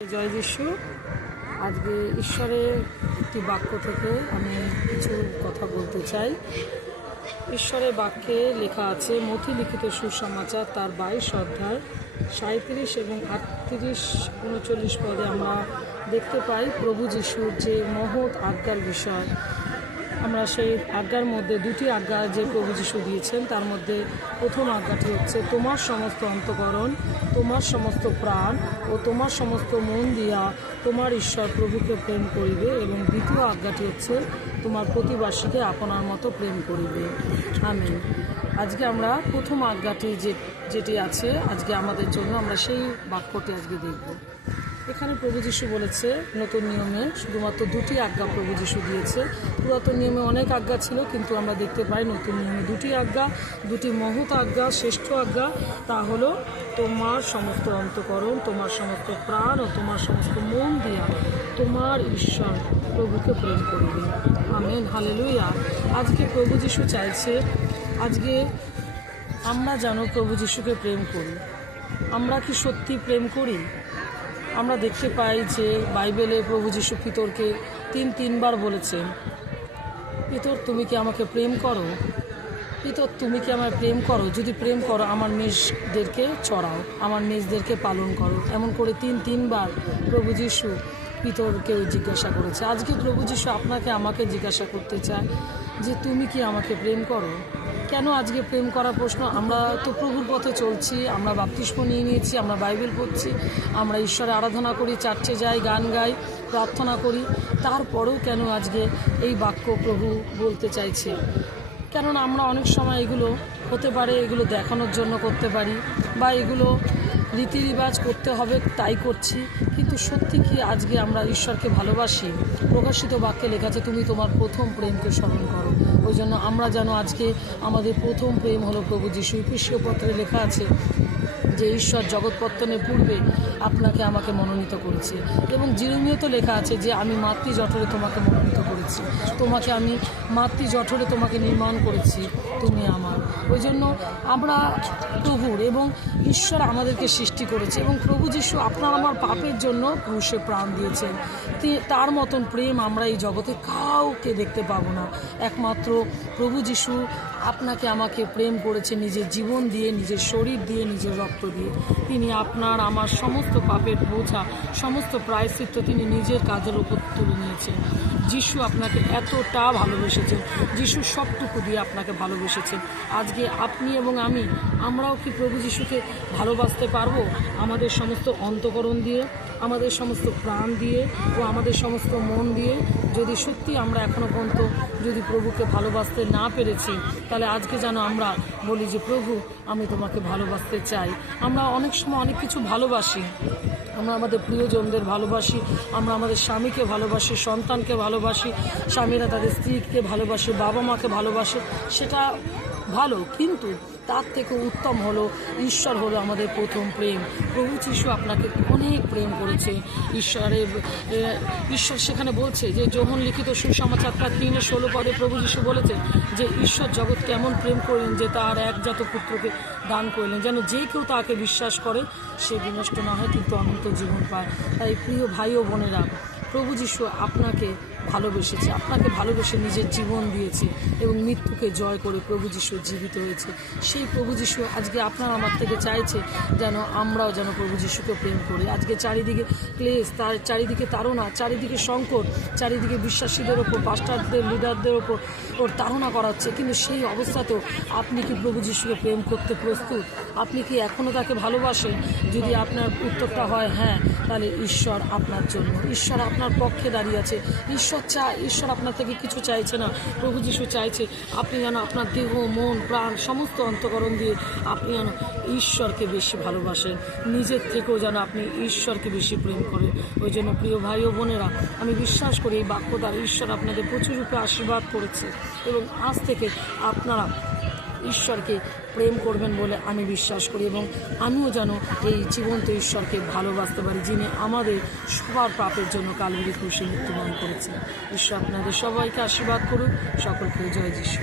জয় যিশু। আজকে ঈশ্বরের একটি বাক্য থেকে আমি কিছু কথা বলতে চাই। ঈশ্বরের বাক্যে লেখা আছে, মথি লিখিত সুসমাচার তার 22 অধ্যায় 37 এবং 38, 39 পদে আমরা দেখতে পাই প্রভু যিশুর যে মহৎ আজ্ঞার বিষয়। আমরা সেই আজ্ঞার মধ্যে দুটি আজ্ঞা যে প্রভু যিশু দিয়েছেন, তার মধ্যে প্রথম আজ্ঞাটি হচ্ছে তোমার সমস্ত অন্তঃকরণ, তোমার সমস্ত প্রাণ ও তোমার সমস্ত মন দিয়া তোমার ঈশ্বর প্রভুকে প্রেম করিবে, এবং দ্বিতীয় আজ্ঞাটি হচ্ছে তোমার প্রতিবাসীকে আপনার মতো প্রেম করিবে। আমেন। আজকে আমরা প্রথম আজ্ঞাটি যেটি আছে আজকে আমাদের জন্য, আমরা সেই বাক্যটি আজকে দেখব। এখানে প্রভু যিশু বলেছে নতুন নিয়মে শুধুমাত্র দুটি আজ্ঞা প্রভু যিশু দিয়েছে। পুরাতন নিয়মে অনেক আজ্ঞা ছিল, কিন্তু আমরা দেখতে পাই নতুন নিয়মে দুটি আজ্ঞা, দুটি মহৎ আজ্ঞা, শ্রেষ্ঠ আজ্ঞা। তা হলো তোমার সমস্ত অন্তঃকরণ, তোমার সমস্ত প্রাণ ও তোমার সমস্ত মন দিয়া তোমার ঈশ্বর প্রভুকে প্রেম করবে। Amen, hallelujah. আজকে প্রভু যিশু চাইছে আজকে আমরা যেন প্রভু যিশুকে প্রেম করি। আমরা কি সত্যি প্রেম করি? আমরা দেখতে পাই যে বাইবেলে প্রভু যিশু পিতরকে তিনবার বলেছেন, পিতর তুমি কি আমাকে প্রেম করো? পিতর তুমি কি আমায় প্রেম করো? যদি প্রেম করো আমার মেষদেরকে চড়াও, আমার মেষদেরকে পালন করো। এমন করে তিনবার প্রভু যিশু পিতরকে জিজ্ঞাসা করেছে। আজকে প্রভু যিশু আপনাকে আমাকে জিজ্ঞাসা করতে চায় যে তুমি কি আমাকে প্রেম করো? কেন আজকে প্রেম করা প্রশ্ন? আমরা তো প্রভুর পথে চলছি, আমরা বাপ্তিস্ম নিয়ে নিয়েছি, আমরা বাইবেল পড়ছি, আমরা ঈশ্বরে আরাধনা করি, চার্চে যাই, গান গাই, প্রার্থনা করি। তারপরেও কেন আজকে এই বাক্য প্রভু বলতে চাইছে? কেননা আমরা অনেক সময় এগুলো হতে পারে এগুলো দেখানোর জন্য করতে পারি, বা এগুলো রীতিরিবাজ করতে হবে তাই করছি, কিন্তু সত্যি কি আজকে আমরা ঈশ্বরকে ভালোবাসি? প্রকাশিত বাক্যে লেখা আছে তুমি তোমার প্রথম প্রেমকে স্মরণ করো। ওই জন্য আমরা যেন আজকে আমাদের প্রথম প্রেম হলো প্রভু যিশু। এফেসীয় পত্রে লেখা আছে যে ঈশ্বর জগৎপত্তনের পূর্বে আপনাকে আমাকে মনোনীত করেছে, এবং জিরমীয়তে লেখা আছে যে আমি মাতৃ জঠরে তোমাকে মনোনীত করেছি, তোমাকে আমি মাতৃ জঠরে তোমাকে নির্মাণ করেছি, তুমি আমার। ওই জন্য আমরা প্রভুর, এবং ঈশ্বর আমাদেরকে সৃষ্টি করেছে, এবং প্রভু যিশু আপনার আমার পাপের জন্য ক্রুশে প্রাণ দিয়েছেন। তার মতন প্রেম আমরা এই জগতে কাউকে দেখতে পাবো না। একমাত্র প্রভু যিশু আপনাকে আমাকে প্রেম করেছে নিজের জীবন দিয়ে, নিজের শরীর দিয়ে, নিজের রক্ত দিয়ে। তিনি আপনার আমার সমস্ত পাপের বোঝা, সমস্ত প্রায়শ্চিত্ত তিনি নিজের কাজের উপর তুলে নিয়েছেন। যিশু আপনাকে এতটা ভালোবেসেছেন, যিশু সবটুকু দিয়ে আপনাকে ভালোবেসেছেন। আজকে আপনি এবং আমরাও কি প্রভু যিশুকে ভালোবাসতে পারবো? আমাদের সমস্ত অন্তঃকরণ দিয়ে, আমাদের সমস্ত প্রাণ দিয়ে ও আমাদের সমস্ত মন দিয়ে যদি সত্যি আমরা এখনও পর্যন্ত যদি প্রভুকে ভালোবাসতে না পেরেছি, তাহলে আজকে যেন আমরা বলি যে প্রভু আমি তোমাকে ভালোবাসতে চাই। আমরা অনেক সময় অনেক কিছু ভালোবাসি, আমরা আমাদের প্রিয়জনদের ভালোবাসি, আমরা আমাদের স্বামীকে ভালোবাসি, সন্তানকে ভালোবাসি, স্বামীরা তাদের স্ত্রীকে ভালোবাসে, বাবা মাকে ভালোবাসে, সেটা ভালো, কিন্তু তার থেকে উত্তম হলো ঈশ্বর হলো আমাদের প্রথম প্রেম। প্রভু যিশু আপনাকে অনেক প্রেম করেছে। ঈশ্বর সেখানে বলছে যে যোহন লিখিত সুসমাচার তার 3:16 পদে প্রভু যিশু বলেছেন যে ঈশ্বর জগৎ কেমন প্রেম করলেন যে তার একজাত পুত্রকে দান করলেন, যেন যে কেউ তাকে বিশ্বাস করে সে বিনষ্ট না হয় কিন্তু অনন্ত জীবন পায়। তাই প্রিয় ভাই ও বোনেরা, প্রভু যিশু আপনাকে ভালোবেসেছে, আপনাকে ভালোবেসে নিজের জীবন দিয়েছে, এবং মৃত্যুকে জয় করে প্রভু যিশু জীবিত হয়েছে। সেই প্রভু যিশু আজকে আপনার আমার থেকে চাইছে যেন আমরাও যেন প্রভু যিশুকে প্রেম করি। আজকে চারিদিকে ক্লেশ, তার চারিদিকে তাড়না, চারিদিকে সংকট, চারিদিকে বিশ্বাসীদের ওপর, পাস্টারদের, লিডারদের ওর তাড়না করা হচ্ছে, কিন্তু সেই অবস্থাতেও আপনি কি প্রভু যিশুকে প্রেম করতে প্রস্তুত? আপনি কি এখনও তাকে ভালোবাসেন? যদি আপনার উত্তরটা হয় হ্যাঁ, তাহলে ঈশ্বর আপনার জন্য, ঈশ্বর আপনার পক্ষে দাঁড়িয়ে আছে। ঈশ্বর আপনার থেকে কিছু চাইছে না। প্রভু যিশু চাইছে আপনি যেন আপনার দেহ, মন, প্রাণ, সমস্ত অন্তঃকরণ দিয়ে আপনি যেন ঈশ্বরকে বেশি ভালোবাসেন, নিজের থেকেও যেন আপনি ঈশ্বরকে বেশি প্রেম করেন। ওই জন্য প্রিয় ভাই ও বোনেরা, আমি বিশ্বাস করি এই বাক্য দ্বারা ঈশ্বর আপনাদের প্রচুর রূপে আশীর্বাদ করেছে, এবং আজ থেকে আপনারা ঈশ্বরকে প্রেম করবেন বলে আমি বিশ্বাস করি, এবং আমিও যেন এই জীবন্ত ঈশ্বরকে ভালোবাসতে পারি, যিনি আমাদের সবার পাপের জন্য কালভারি ক্রুশে মৃত্যুবরণ করেছেন। ঈশ্বর আপনাদের সবাইকে আশীর্বাদ করুন। সকলকে জয় যিশু।